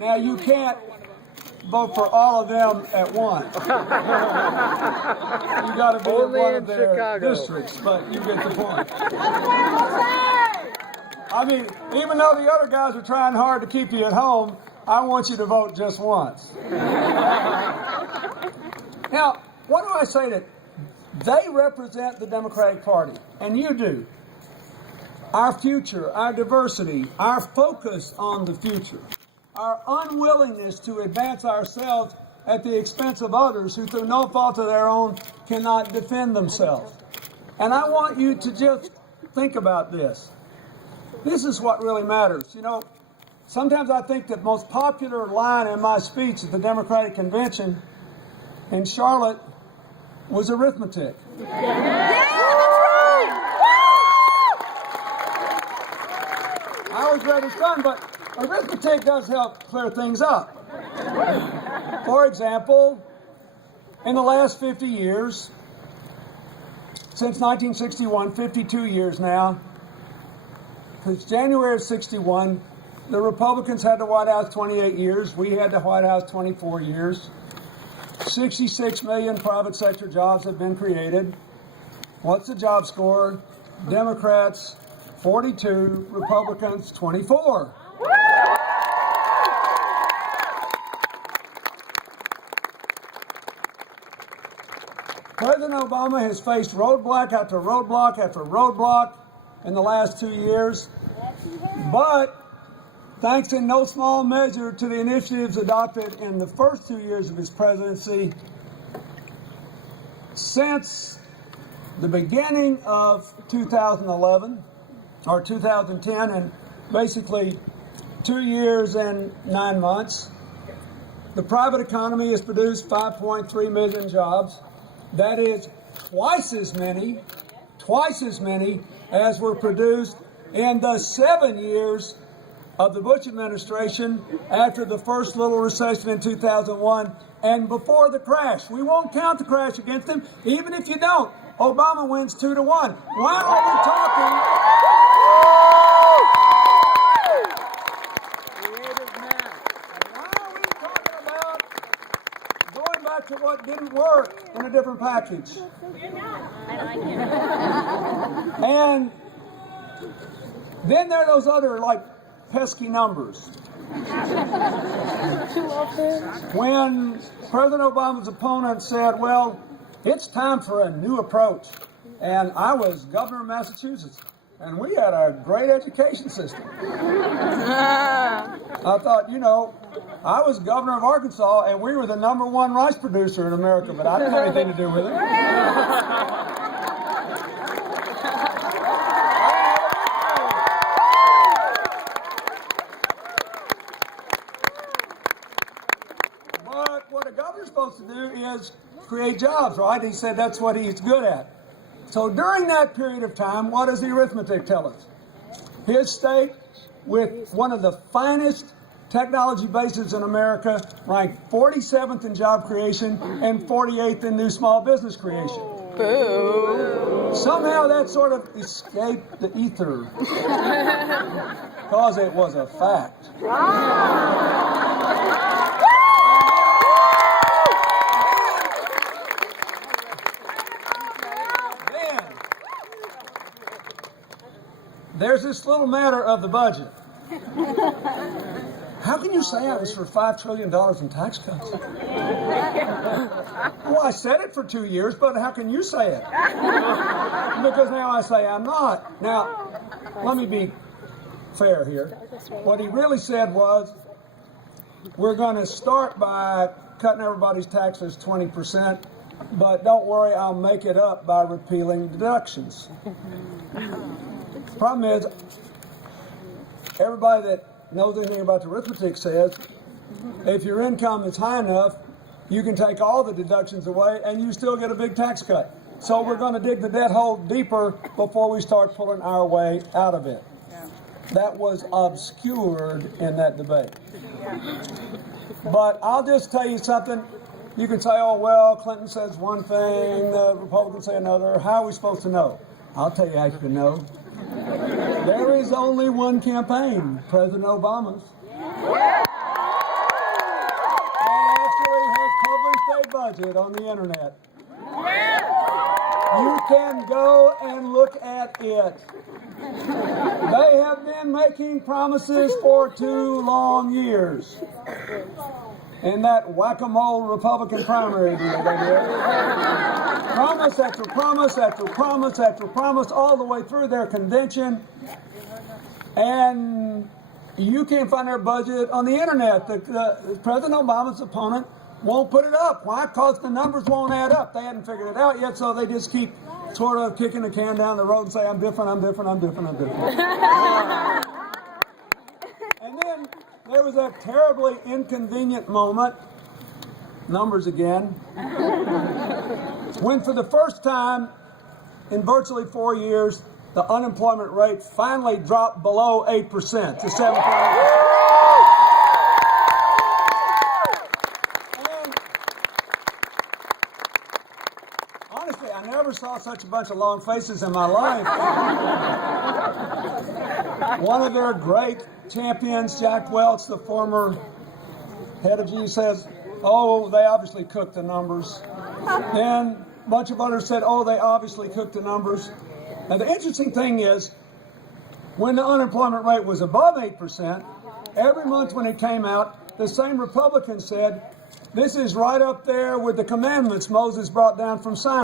Now, you can't vote for all of them at once. You got to be in one of their districts, but you get the point. I mean, even though the other guys are trying hard to keep you at home, I want you to vote just once. Now, what do I say that they represent the Democratic Party, and you do? Our future, our diversity, our focus on the future, our unwillingness to advance ourselves at the expense of others who, through no fault of their own, cannot defend themselves. And I want you to just think about this. This is what really matters. You know, sometimes I think that the most popular line in my speech at the Democratic Convention in Charlotte was arithmetic. I was rather stunned, but arithmetic does help clear things up. For example, in the last 50 years, since 1961, 52 years now, since January of 61, the Republicans had the White House 28 years. We had the White House 24 years. 66 million private sector jobs have been created. What's the job score? Democrats 42, Republicans 24. President Obama has faced roadblock after roadblock after roadblock in the last 2 years, but thanks in no small measure to the initiatives adopted in the first 2 years of his presidency, since the beginning of 2011, or 2010, and basically 2 years and 9 months, the private economy has produced 5.3 million jobs. That is twice as many as were produced in the 7 years of the Bush administration after the first little recession in 2001 and before the crash. We won't count the crash against him, even if you don't. Obama wins 2-1. Why are we talking? Why are we talking about going back to what didn't work in a different package? And then there are those other, like, pesky numbers. When President Obama's opponent said, well, it's time for a new approach, and I was governor of Massachusetts, and we had a great education system. I thought, you know, I was governor of Arkansas, and we were the #1 rice producer in America, but I didn't have anything to do with it. But what a governor's supposed to do is create jobs, right? He said that's what he's good at. So during that period of time, what does the arithmetic tell us? His state, with one of the finest technology bases in America, ranked 47th in job creation and 48th in new small business creation. Somehow that sort of escaped the ether because it was a fact. There's this little matter of the budget. How can you say I was for $5 trillion in tax cuts? Well, I said it for 2 years, but how can you say it? Because now I say I'm not. Now, let me be fair here. What he really said was, we're going to start by cutting everybody's taxes 20%, but don't worry, I'll make it up by repealing deductions. Problem is, everybody that knows anything about the arithmetic says, if your income is high enough, you can take all the deductions away and you still get a big tax cut. So we're going to dig the debt hole deeper before we start pulling our way out of it. That was obscured in that debate. But I'll just tell you something. You can say, oh, well, Clinton says one thing, the Republicans say another. How are we supposed to know? I'll tell you how you can know. There is only one campaign, President Obama's. budget on the internet. You can go and look at it. They have been making promises for 2 long years. In that whack-a-mole Republican primary deal they did. Promise after promise after promise after promise all the way through their convention. And you can't find their budget on the internet. President Obama's opponent won't put it up. Why? Because the numbers won't add up. They hadn't figured it out yet, so they just keep sort of kicking the can down the road and say, I'm different, I'm different, I'm different, I'm different. And then there was a terribly inconvenient moment, numbers again, when for the first time in virtually 4 years, the unemployment rate finally dropped below 8% to 7.8%. Honestly, I never saw such a bunch of long faces in my life. One of their great champions, Jack Welch, the former head of GE, says, oh, they obviously cooked the numbers. Then a bunch of others said, oh, they obviously cooked the numbers. Now, the interesting thing is, when the unemployment rate was above 8%, every month when it came out, the same Republicans said, this is right up there with the commandments Moses brought down from Sinai.